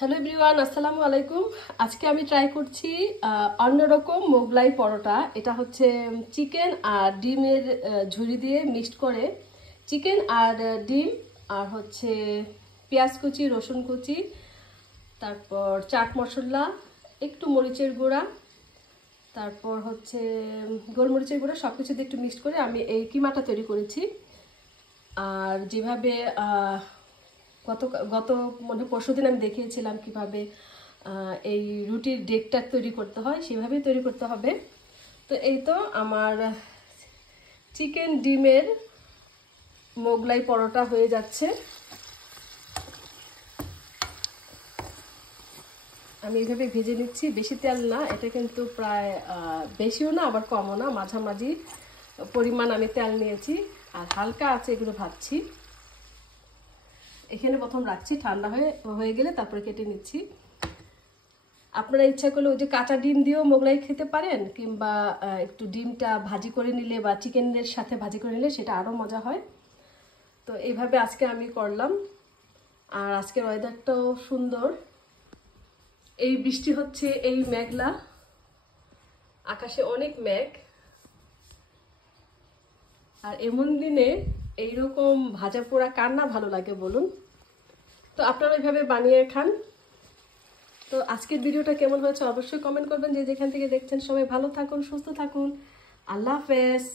Hello everyone, আসসালামু আলাইকুম। আজকে আমি ট্রাই করছি অন্যরকম মোগলাই পরোটা। এটা হচ্ছে চিকেন আর ডিমের ঝুরি দিয়ে মিক্সড করে চিকেন আর ডিম আর হচ্ছে পেঁয়াজ কুচি, রসুন কুচি, তারপর চাট মশলা, একটু মরিচের গুঁড়া, তারপর হচ্ছে গোলমরিচের গুঁড়া, সব কিছু দিয়ে একটু মিক্সড করে আমি এই কিমাটা তৈরি করেছি। আর যেভাবে গত গত মানে পরশুদিন আমি দেখিয়েছিলাম কিভাবে এই রুটির ডেকটা তৈরি করতে হয়, সেভাবেই তৈরি করতে হবে। তো এই তো আমার চিকেন ডিমের মোগলাই পরোটা হয়ে যাচ্ছে। আমি এইভাবে ভেজে নিচ্ছি, বেশি তেল না, এটা কিন্তু প্রায় বেশিও না আবার কমও না, মাঝামাঝি পরিমাণ আমি তেল নিয়েছি। আর হালকা আছে এগুলো ভাজছি। এখানে প্রথম রাখছি, ঠান্ডা হয়ে গেলে তারপরে কেটে নিচ্ছি। আপনারা ইচ্ছা করলে ওই যে কাঁচা ডিম দিয়েও মোগলাই খেতে পারেন, কিংবা একটু ডিমটা ভাজি করে নিলে বা চিকেনের সাথে ভাজি করে নিলে সেটা আরও মজা হয়। তো এইভাবে আজকে আমি করলাম। আর আজকের ওয়েদারটাও সুন্দর, এই বৃষ্টি হচ্ছে, এই মেঘলা আকাশে অনেক মেঘ। আর এমন দিনে এইরকম ভাজা পোড়া কার না ভালো লাগে বলুন? তো আপনারা এইভাবে বানিয়ে খান। তো আজকের ভিডিওটা কেমন হয়েছে অবশ্যই কমেন্ট করবেন। যে যেখান থেকে দেখছেন সবাই ভালো থাকুন, সুস্থ থাকুন। আল্লাহ হাফেজ।